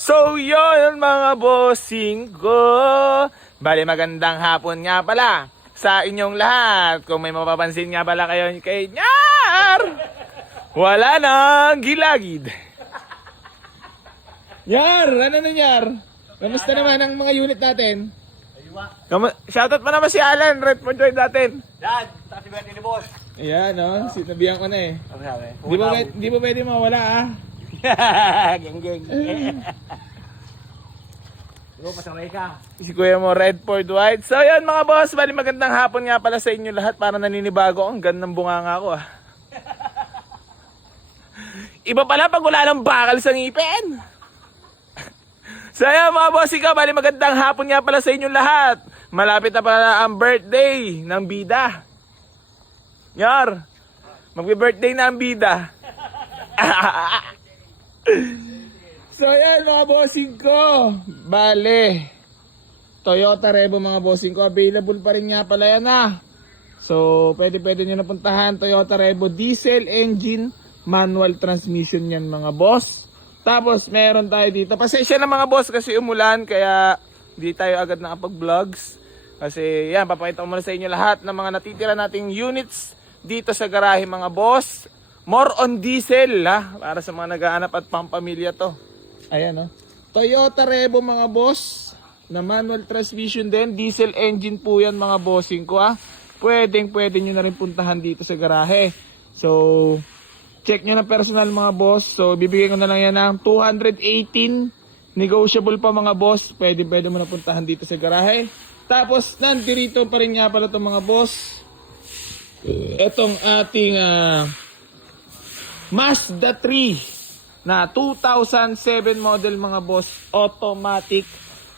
So yun mga bossing ko. Bali magandang hapon nga pala sa inyong lahat. Kung may mapapansin nga pala kayo kay Nyar, wala nang gilagid. Nyar, ano na Nyar? Kamusta naman ang mga unit natin? Shoutout pa naman si Alan, Red for Joy natin. Yan, taas si Bertie ni boss. Ayan o, sinabihan ko na eh. Ano sabi? Di ba pwede mawala ah? Geng. Diba, pasangay ka. Si Kuya mo, Red Ford White. So yan mga boss, bali magandang hapon nga pala sa inyo lahat. Para naninibago ang gandang bunganga ko ah. Iba pala pag wala ng bakal sa ngipin. So yan mga boss, ikaw, bali magandang hapon nga pala sa inyo lahat. Malapit na pala ang birthday ng bida. Nyar, magbe-birthday na ang bida. So yan mga bossing ko. Bale, Toyota Revo mga bossing ko. Available pa rin nga pala yan ah. So pwede nyo napuntahan. Toyota Revo diesel engine, manual transmission yan mga boss. Tapos meron tayo dito. Pasensya na mga boss kasi umulan. Kaya hindi tayo agad nakapag-vlogs. Kasi yan, papakita ko muna sa inyo lahat ng mga natitira nating units dito sa garahe mga boss. More on diesel ha. Para sa mga nag-aanap at pampamilya to. Ayan o. Toyota Revo mga boss. Na manual transmission din. Diesel engine po yan mga bossing ko ha. Pwede nyo na rin puntahan dito sa garahe. So, check nyo na personal mga boss. So, bibigyan ko na lang yan ng 218. Negotiable pa mga boss. Pwede mo na puntahan dito sa garahe. Tapos, nandito pa rin nga pala itong mga boss. Itong ating Mazda 3 na 2007 model mga boss, automatic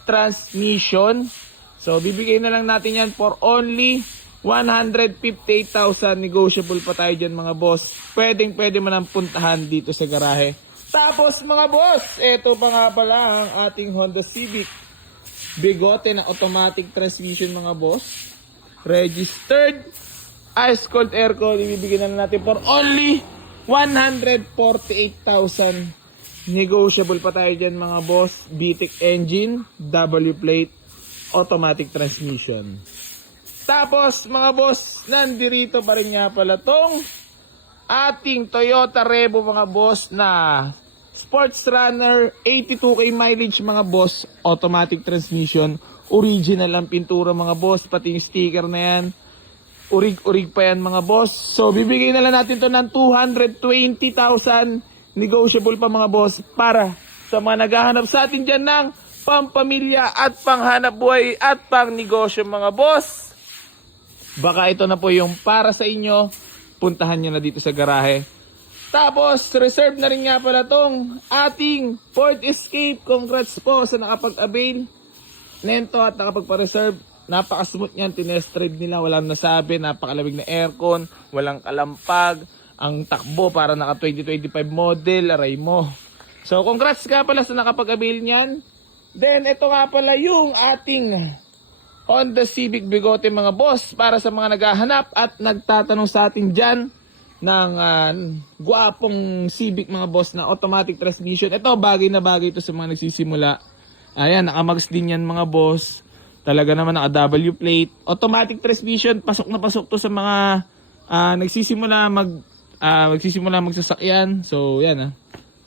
transmission. So bibigay na lang natin yan for only 158,000. Negotiable pa tayo dyan mga boss. Pwede mo nang puntahan dito sa garahe. Tapos mga boss, ito pa nga pala ang ating Honda Civic Bigote na automatic transmission mga boss. Registered, ice cold aircon. Ibibigay na lang natin for only 148,000. Negotiable pa tayo dyan mga boss. VTEC engine, W plate, automatic transmission. Tapos mga boss, nandirito pa rin nga pala tong ating Toyota Revo mga boss na Sports Runner, 82k mileage mga boss, automatic transmission. Original ang pintura mga boss, pati yung sticker na yan. Urig pa yan mga boss. So bibigay na lang natin to ng 220,000. Negotiable pa mga boss. Para sa mga naghahanap sa atin dyan ng pampamilya at panghanap buhay at pang negosyo mga boss. Baka ito na po yung para sa inyo. Puntahan nyo na dito sa garahe. Tapos reserve na rin nga pala tong ating Ford Escape. Congrats po sa nakapag-avail nento at nakapagpa-reserve. Napaka-smooth niyan, tinest drive nila, walang nasabi, napakalamig na aircon, walang kalampag, ang takbo para naka 2025 model, aray mo. So congrats nga pala sa nakapag-avail niyan. Then ito nga pala yung ating Honda Civic Bigote mga boss, para sa mga naghahanap at nagtatanong sa atin dyan ng guwapong Civic mga boss na automatic transmission. Ito bagay na bagay ito sa mga nagsisimula. Ayan, nakamags din yan mga boss. Talaga naman naka W plate, automatic transmission, pasok na pasok to sa mga nagsisimula magsasakyan. So yan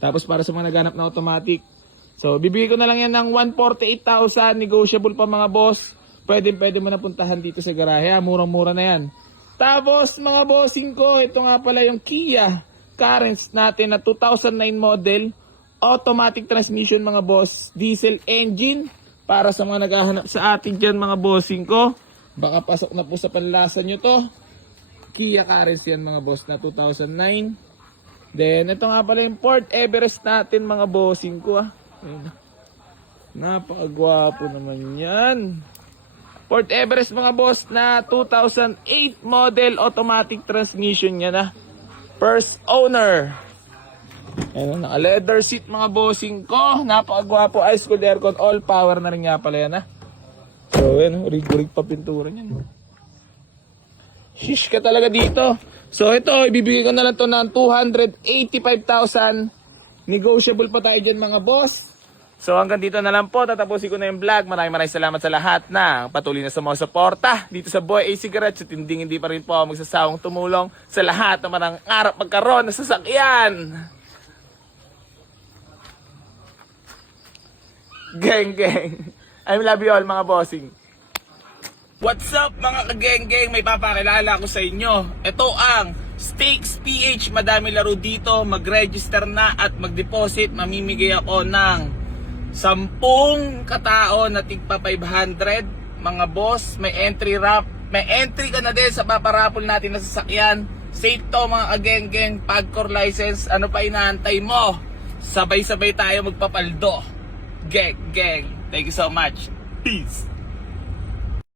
Tapos para sa mga naghanap na automatic. So bibigay ko na lang yan ng 148,000, negotiable pa mga boss. Pwede mo na puntahan dito sa garahe. Murang-mura na yan. Tapos mga bossing ko, ito nga pala yung Kia Carens natin na 2009 model, automatic transmission mga boss, diesel engine. Para sa mga naghahanap sa atin dyan mga bossing ko, baka pasok na po sa panlasa nyo to. Kia Carens yan mga boss na 2009. Then ito nga pala yung Ford Everest natin mga bossing ko Napakagwapo naman yan. Ford Everest mga boss na 2008 model, automatic transmission yan First owner. Ayan, naka-leather seat mga bossing ko. Napakagwapo, ice cold aircon, all power na rin nga pala yan So ayan, rig pa pintura niyan. Shish ka talaga dito. So ito, ibibigay ko na lang to ng 285,000. Negotiable pa tayo dyan mga boss. So hanggang dito na lang po, tatapusin ko na yung vlog. Maraming salamat sa lahat na patuloy na sumusuporta dito sa Boy A Cigarettes. At hindi pa rin po ako magsasawang tumulong sa lahat na manangarap magkaroon ng sasakyan. Geng. I love you all mga bossing. What's up mga kageng-geng? May papakilala ko sa inyo. Ito ang Stakes PH. Madami laro dito. Mag-register na at mag-deposit. Mamimigay ako ng 10 katao na tigpa 500. Mga boss, may entry ka na din sa paparapol natin na sasakyan. Safe to mga kageng-geng. Pagcore license. Ano pa inaantay mo? Sabay-sabay tayo magpapaldo. Geng. Thank you so much. Peace.